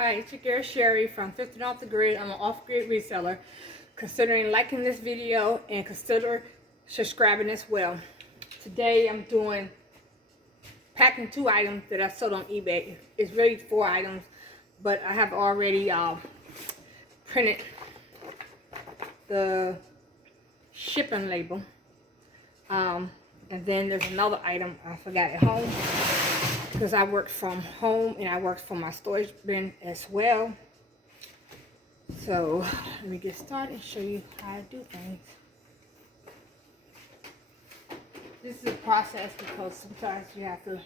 Hi, it's your girl Sherry from 15 Off the Grid. I'm an off-grid reseller. Considering liking this video and consider subscribing as well. Today I'm doing packing 2 items that I sold on eBay. It's really 4 items, but I have already printed the shipping label. And then there's another item I forgot at home because I work from home and I work from my storage bin as well. So let me get started and show you how I do things. This is a process because sometimes you have to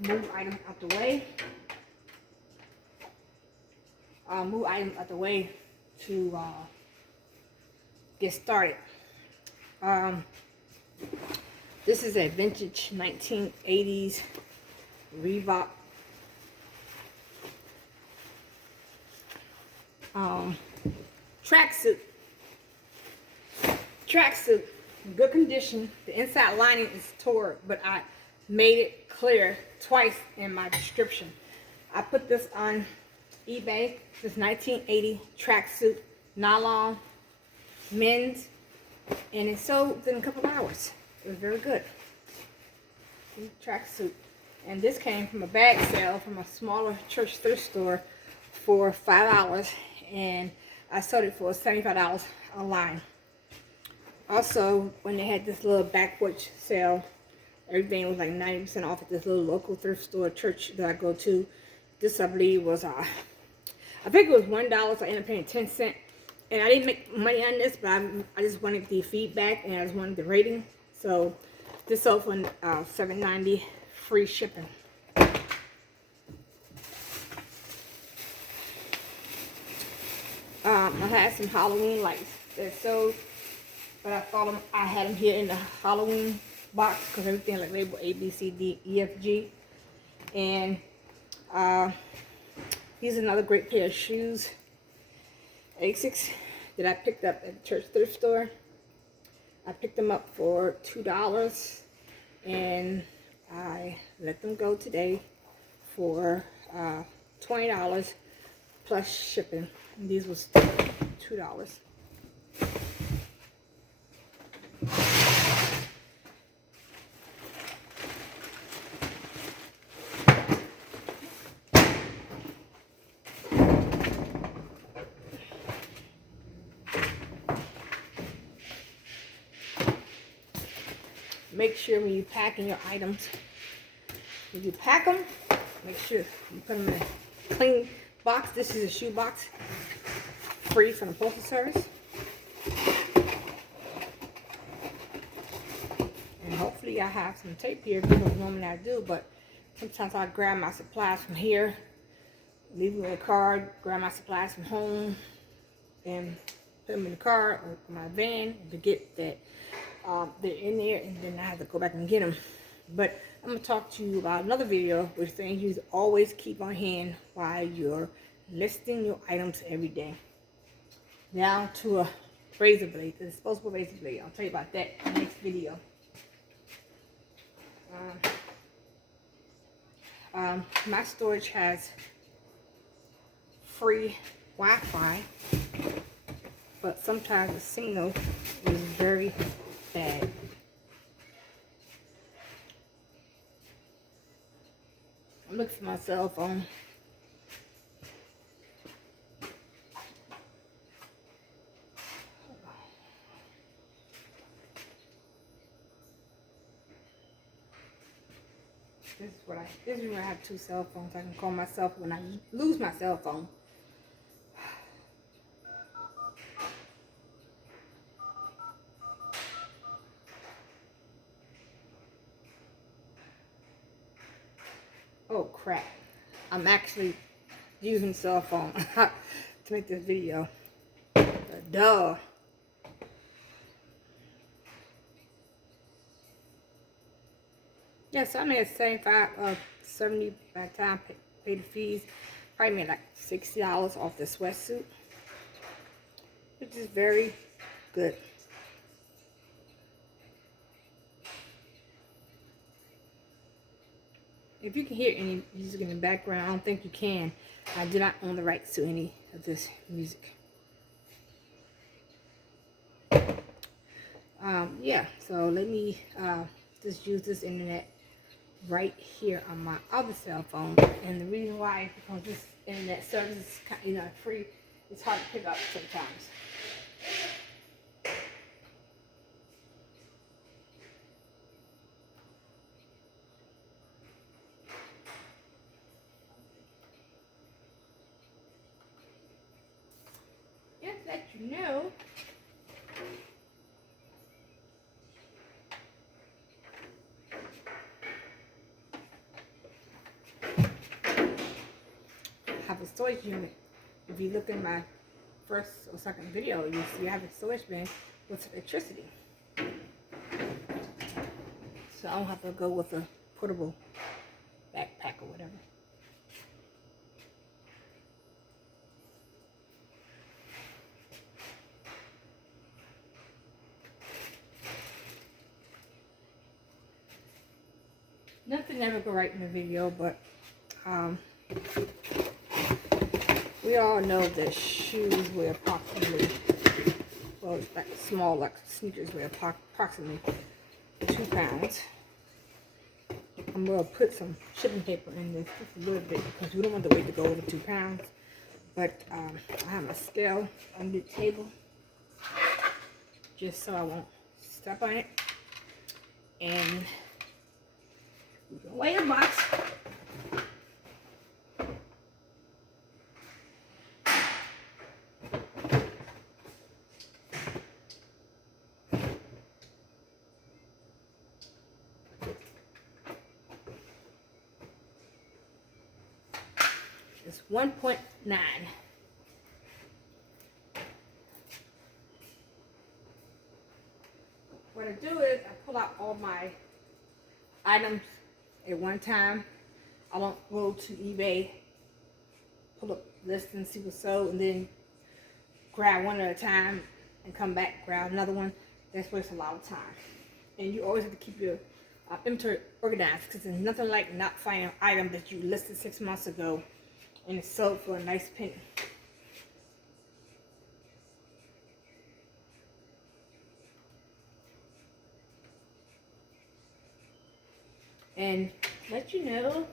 move items out the way. Move items out the way to get started. This is a vintage 1980s Reebok tracksuit, good condition. The inside lining is torn, but I made it clear twice in my description. I put this on eBay. This 1980 tracksuit, nylon, men's, and it sold within a couple of hours. It was very good. Tracksuit. And this came from a bag sale from a smaller church thrift store for $5, and I sold it for $75 online. Also, when they had this little back porch sale, everything was like 90% off at this little local thrift store church that I go to. This, I believe, was I think it was $1, so I ended up paying 10 cents. And I didn't make money on this, but I just wanted the feedback and I just wanted the rating. So this sold for $7.90, free shipping. I had some Halloween lights that sold, but I thought I had them here in the Halloween box because everything like labeled A, B, C, D, E, F, G. And here's another great pair of shoes, Asics, that I picked up at the church thrift store. I picked them up for $2, and I let them go today for $20 plus shipping. And these was $2. Make sure when you packing your items, when you pack them, make sure you put them in a clean box. This is a shoe box, free from the postal service. And hopefully I have some tape here because normally I do, but sometimes I grab my supplies from here, leave them in the car, grab my supplies from home, and put them in the car or my van to get that they're in there, and then I have to go back and get them. But I'm going to talk to you about another video with things you always keep on hand while you're listing your items every day. Now to a razor blade, the disposable razor blade. I'll tell you about that in the next video. My storage has free Wi-Fi, but sometimes the signal is very bad. I'm looking for my cell phone. This is where I have 2 cell phones. I can call myself when I lose my cell phone. Oh crap. I'm actually using cell phone to make this video. Duh. Yes, I made $70 by the time I paid the fees. Probably made like $60 off the sweatsuit, which is very good. if you can hear any music in the background, I don't think you can. I do not own the rights to any of this music. Yeah, so let me just use this internet right here on my other cell phone. And the reason why is because this internet service is, you know, free. It's hard to pick up sometimes. Just let you know. I have a storage unit. If you look at my first or second video, you see I have a storage bin with electricity. So I don't have to go with a portable backpack or whatever. Nothing ever go right in the video, but we all know that shoes weigh approximately, well, it's like small, like sneakers weigh approximately 2 pounds. I'm going to put some shipping paper in this just a little bit because we don't want the weight to go over 2 pounds. But I have my scale under the table just so I won't step on it. And we can weigh the box. It's 1.9. What I do is I pull out all my items at one time. I don't go to eBay, pull up list and see what's sold, and then grab one at a time and come back, grab another one. That's wastes a lot of time. And you always have to keep your inventory organized because there's nothing like not finding an item that you listed 6 months ago and it's sold for a nice penny. And let you know,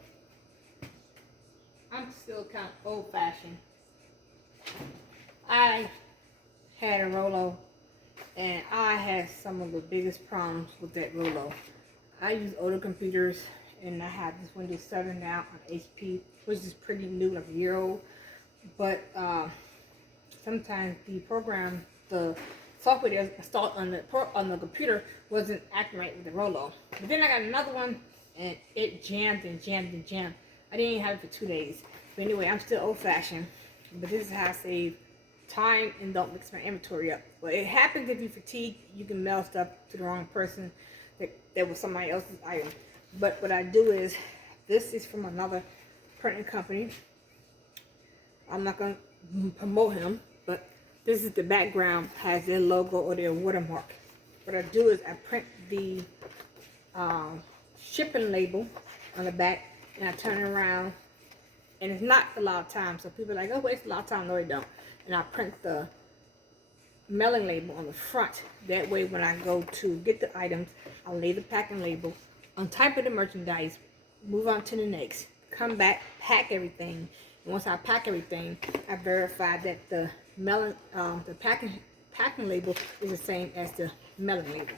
I'm still kind of old-fashioned. I had a Rollo, and I had some of the biggest problems with that Rollo. I use older computers, and I have this Windows 7 now on HP, which is pretty new, like a year old. But sometimes the program, the software that's installed on the computer wasn't acting right with the Rollo. But then I got another one, and it jammed and jammed and jammed. I didn't even have it for 2 days. But anyway, I'm still old-fashioned. But this is how I save time and don't mix my inventory up. But it happens if you fatigue, you can mail stuff to the wrong person that was somebody else's item. But what I do is, this is from another printing company. I'm not going to promote him, but this is the background, has their logo or their watermark. What I do is I print the shipping label on the back, and I turn it around, and it's not a lot of time. So people are like, oh, waste a lot of time. No, they don't. And I print the mailing label on the front. That way, when I go to get the items, I'll lay the packing label, untype of the merchandise, move on to the next, come back, pack everything. And once I pack everything, I verify that the packing label is the same as the mailing label.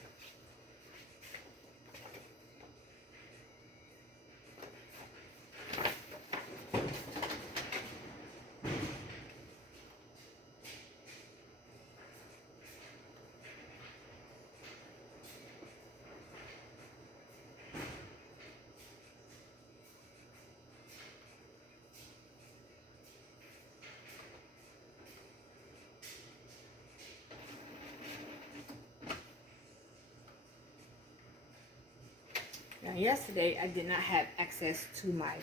Now, yesterday, I did not have access to my,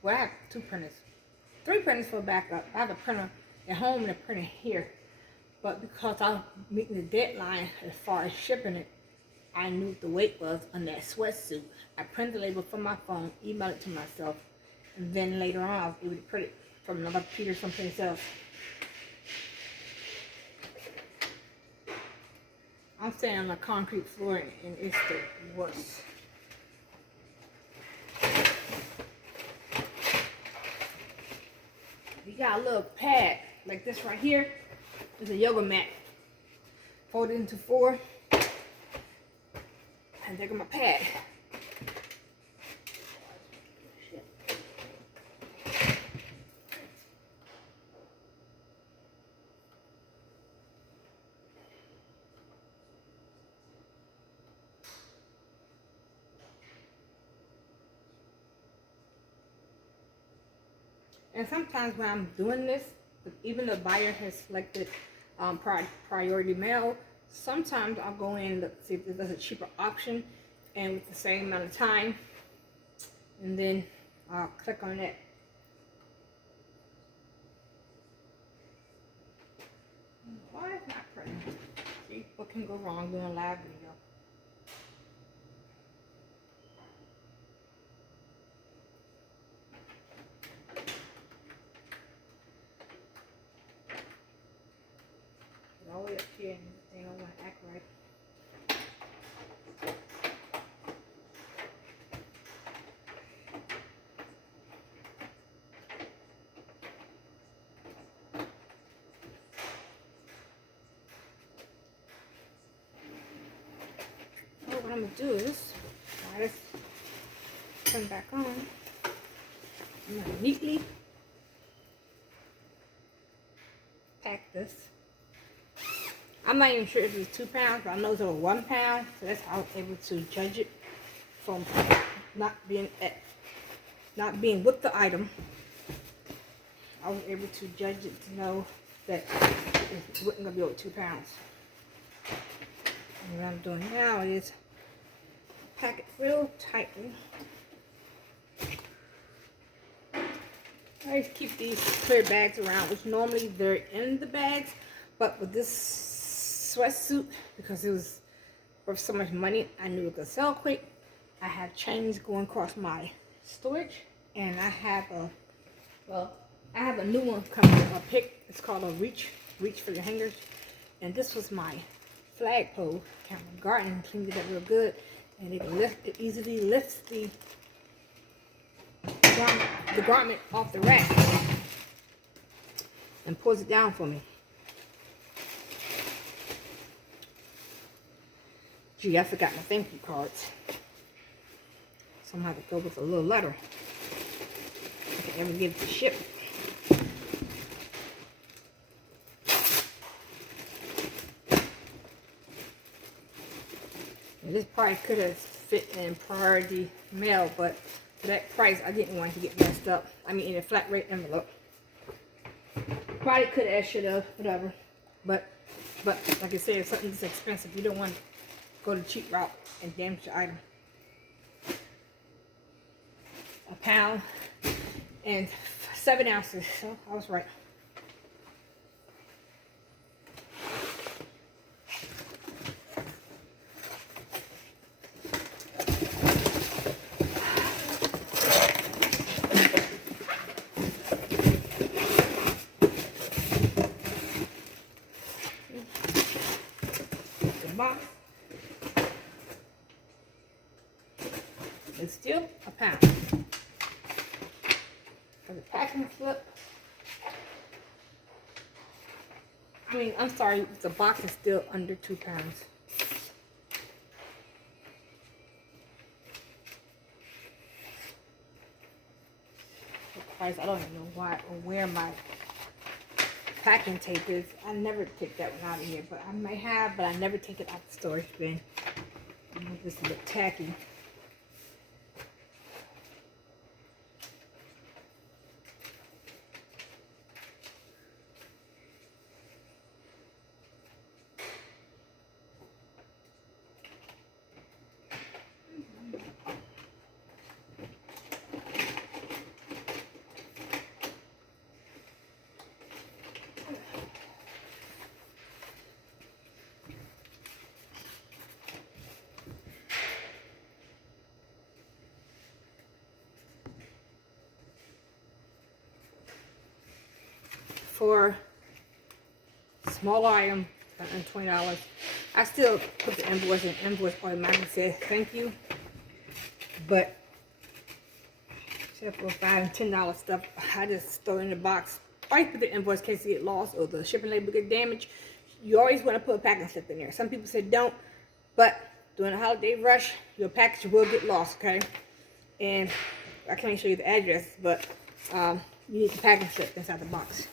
well, I have 2 printers. 3 printers for backup. I have a printer at home and a printer here. But because I'm meeting the deadline as far as shipping it, I knew what the weight was on that sweatsuit. I printed the label from my phone, emailed it to myself, and then later on I was able to print it from another Peter someplace else. I'm standing on a concrete floor and it's the worst. You got a little pad like this right here. It's a yoga mat. Fold it into 4. And there go my pad. And sometimes when I'm doing this, even the buyer has selected priority mail, sometimes I'll go in and see if there's a cheaper option and with the same amount of time, and then I'll click on it. Why is not printing? See what can go wrong doing a live video. All the way up here and they don't want to act right. So what I'm going to do is, try this, turn back on. I'm going to neatly pack this. I'm not even sure if it's 2 pounds, but I know it's over 1 pound, so that's how I was able to judge it from not being with the item. I was able to judge it to know that it wasn't gonna be over 2 pounds. And what I'm doing now is pack it real tightly. I just keep these clear bags around, which normally they're in the bags, but with this sweatsuit, because it was worth so much money, I knew it could sell quick. I have chains going across my storage, and I have a new one coming, a pick. It's called a reach for your hangers, and this was my flagpole. Kind of garden, cleaned it up real good, and it easily lifts the garment off the rack and pulls it down for me. Gee, I forgot my thank you cards. So I'm gonna have to go with a little letter. I can ever give to ship. And this probably could have fit in priority mail, but for that price, I didn't want to get messed up. I mean, in a flat rate envelope. Probably could have, should have, whatever. But like I said, if something's expensive, you don't want to go the cheap route and damage your item. 1 pound and 7 ounces. So I was right. The box. It's still 1 pound. For the packing slip, I'm sorry, the box is still under 2 pounds. The price, I don't even know why or where my packing tape is. I never take that one out of here, but I might have, but I never take it out the storage bin. This is a bit tacky. for small item and $20. I still put the invoice and invoice automatically says thank you. But except for $5 and $10 stuff, I just throw it in the box. Always put the invoice in case it get lost or the shipping label get damaged. You always want to put a packing slip in there. Some people say don't, but during the holiday rush, your package will get lost, okay? And I can't show you the address, but you need the packing slip inside the box.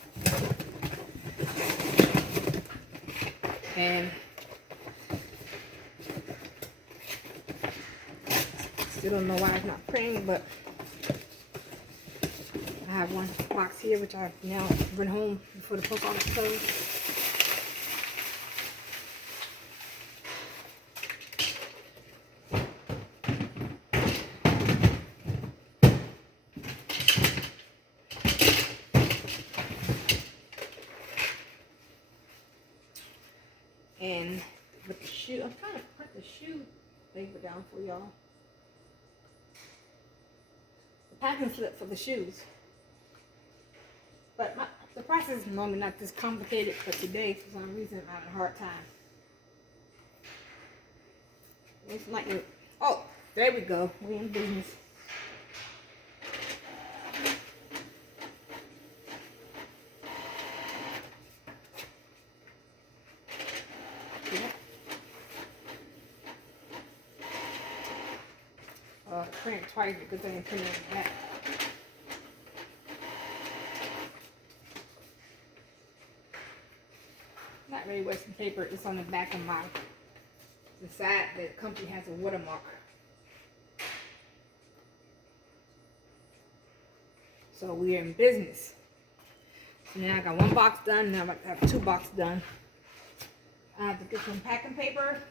And still don't know why it's not printing, but I have one box here, which I've now run home before the post office closed. And with the shoe, I'm trying to print the shoe label down for y'all. The packing slip for the shoes. But the process is normally not this complicated, but today, for some reason, I'm having a hard time. It's like, oh, there we go. We're in business. Print it twice because I didn't print it in the back. Not really Western paper, it's on the back of the side. The company has a watermark. So we're in business. So now I got one box done, now I have 2 boxes done. I have to get some packing paper.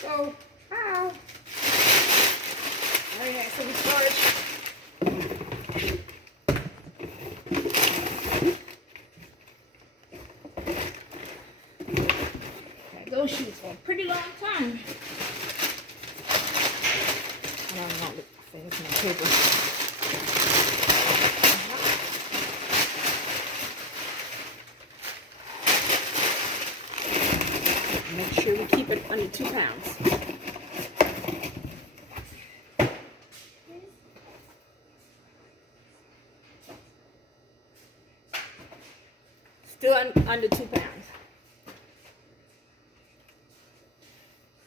So, ow. Very nice little storage. Had those shoes for a pretty long time. I don't know, I think it's my paper. Make sure we keep it under 2 pounds. Still under 2 pounds.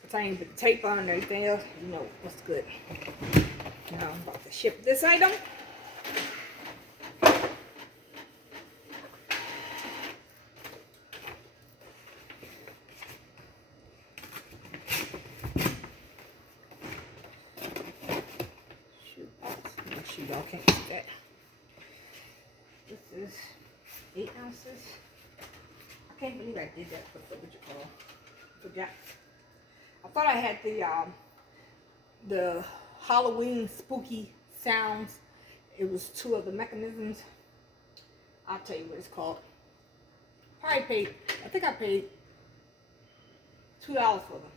If I ain't put the tape on and everything else, you know what's good. Now I'm about to ship this item. Y'all can't see that. This is 8 ounces. I can't believe I did that for what you call. Forgot. I thought I had the Halloween spooky sounds. It was 2 of the mechanisms. I'll tell you what it's called. I think I paid $2 for them.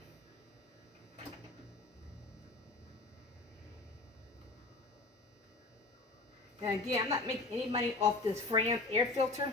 And again, I'm not making any money off this Fram air filter.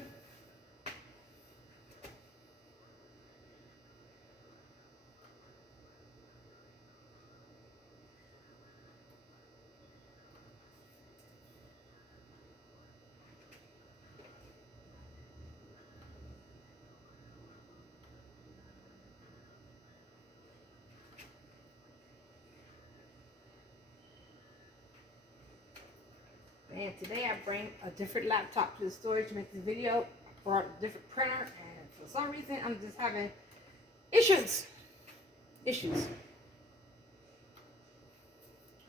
And today I bring a different laptop to the storage to make this video. I brought a different printer, and for some reason I'm just having issues.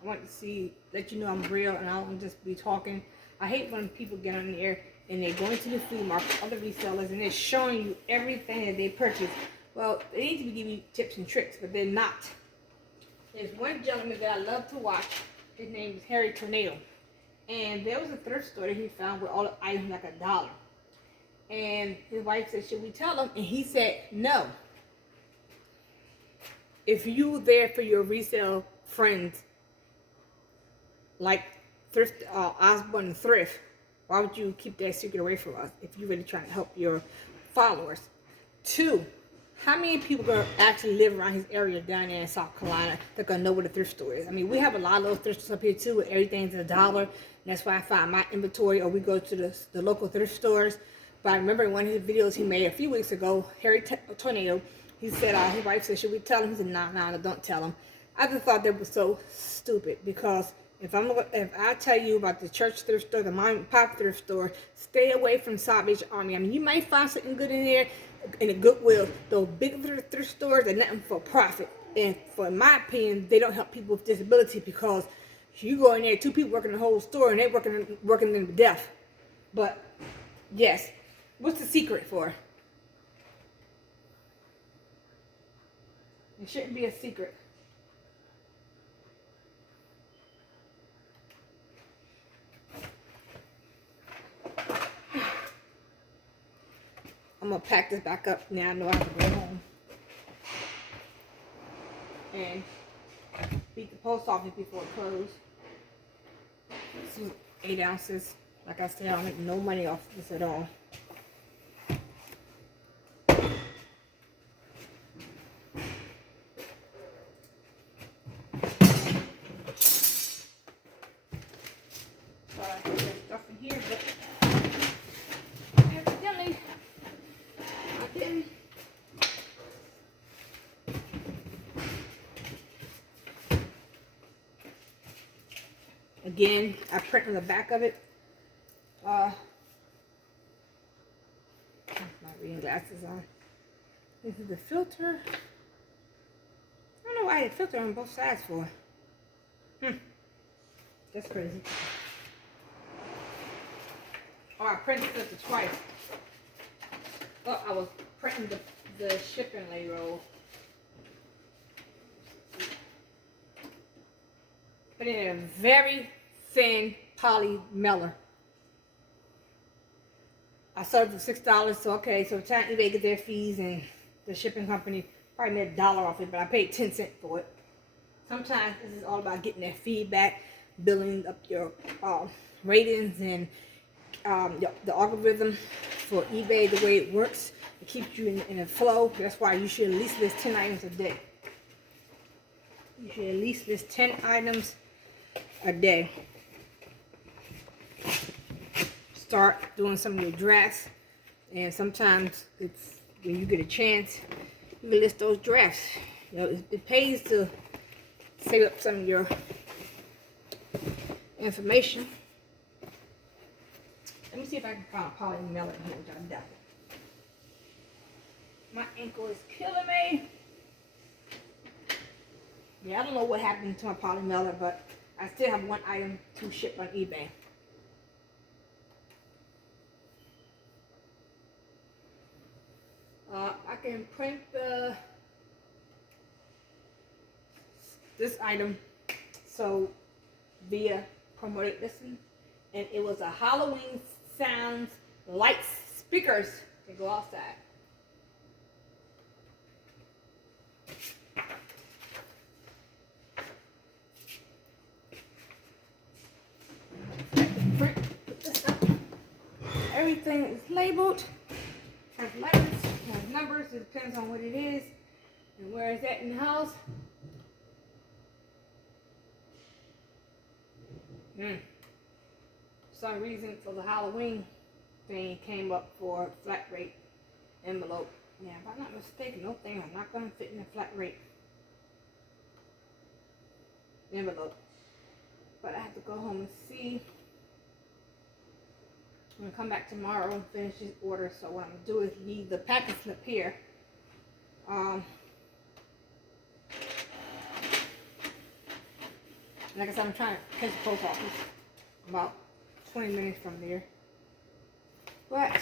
I want to let you know I'm real and I don't just be talking. I hate when people get on the air and they're going to the flea market, other resellers, and they're showing you everything that they purchase. Well, they need to be giving you tips and tricks, but they're not. There's one gentleman that I love to watch. His name is Harry Tornado. And there was a thrift store that he found with all the items like $1. And his wife said, should we tell him? And he said, no. if you there for your resale friends, like thrift, Osborne Thrift, why would you keep that secret away from us if you're really trying to help your followers? Two, how many people gonna actually live around his area down there in South Carolina that gonna know where the thrift store is? I mean, we have a lot of little thrift stores up here too, where everything's $1. And that's why I find my inventory, or we go to the local thrift stores. But I remember in one of his videos he made a few weeks ago, Harry Tornado, he said, his wife said, should we tell him? He said, nah, don't tell him. I just thought that was so stupid, because if I tell you about the church thrift store, the mom and pop thrift store, stay away from Salvation Army. I mean, you might find something good in there, in a Goodwill. Those big thrift stores are nothing for profit. And for my opinion, they don't help people with disability, because you go in there, two people working the whole store, and they're working them to death. But yes, what's the secret for? It shouldn't be a secret. I'm gonna pack this back up now. I know I have to go home and beat the post office before it closed. This is 8 ounces. Like I said, I don't make no money off this at all. Thought I put that stuff in here, but evidently I didn't. Again, I print on the back of it. My reading glasses on. This is the filter. I don't know why I had a filter on both sides for. That's crazy. Oh, I printed the filter twice. Oh, I was printing the shipping label. Put it in a very thin poly mailer. I sold it for $6, so okay, so time eBay get their fees and the shipping company probably made $1 off it, but I paid 10 cents for it. Sometimes this is all about getting that feedback, building up your ratings, and the algorithm for eBay, the way it works. It keeps you in a flow. That's why you should at least list 10 items a day. You should at least list 10 items a day. Start doing some of your drafts, and sometimes it's when you get a chance, you can list those drafts. You know, it pays to save up some of your information. Let me see if I can find a poly mailer here, which I doubt it. My ankle is killing me. Yeah, I don't know what happened to my poly mailer, but I still have one item to ship on eBay. I can print this item so via promoted listing, and it was a Halloween sounds lights speakers to go outside. Print, put this up. Everything is labeled, has letters, has numbers. It depends on what it is and where it's at in the house. For some reason, for the Halloween thing, came up for flat rate envelope. Yeah, if I'm not mistaken, those things are not going to fit in a flat rate envelope. But I have to go home and see. I'm going to come back tomorrow and finish this order. So what I'm going to do is leave the package slip here. Like I said, I'm trying to catch the post office about 20 minutes from there. But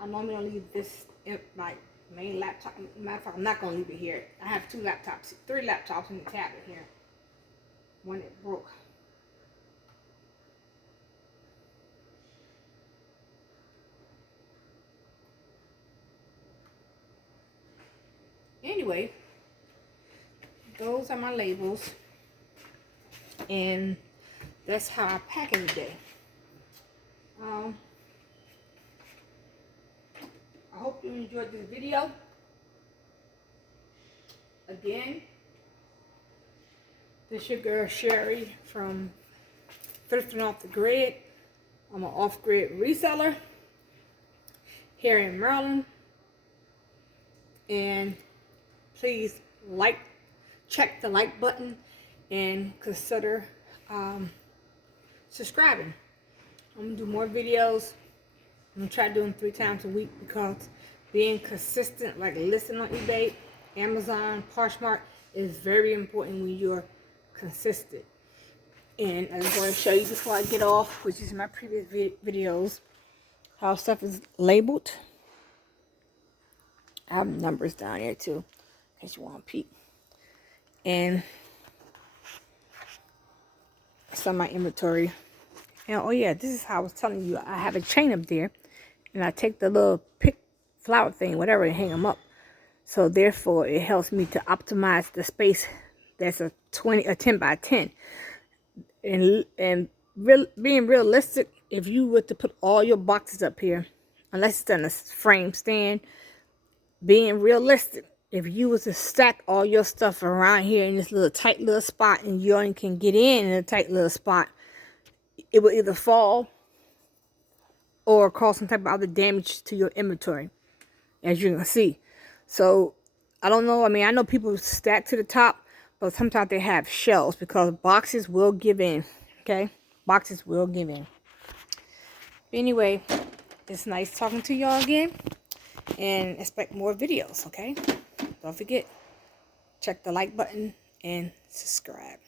I normally don't leave this in my main laptop. Matter of fact, I'm not going to leave it here. I have 3 laptops and a tablet here. One that broke. Anyway, those are my labels. And that's how I pack it today. I hope you enjoyed this video. Again, this is your girl Sherry from Thrifting Off the Grid. I'm an off-grid reseller here in Maryland. And please check the like button and consider subscribing. I'm gonna do more videos. I'm gonna try doing 3 times a week because being consistent, like listing on eBay, Amazon, Poshmark, is very important when you're consistent. And I just want to show you before I get off, which is my previous videos, how stuff is labeled. I have numbers down here too, in case you want to peek. And some of my inventory. And oh yeah, this is how I was telling you. I have a chain up there, and I take the little pick flower thing, whatever, and hang them up. So therefore, it helps me to optimize the space. That's a 10 by 10. And being realistic, if you were to put all your boxes up here, unless it's on a frame stand, being realistic, if you was to stack all your stuff around here in this little tight little spot, and you only can get in a tight little spot, it will either fall or cause some type of other damage to your inventory, as you can see. So I don't know. I mean, I know people stack to the top, but sometimes they have shelves because boxes will give in. Okay, boxes will give in. Anyway, it's nice talking to y'all again, and expect more videos. Okay, don't forget, check the like button and subscribe.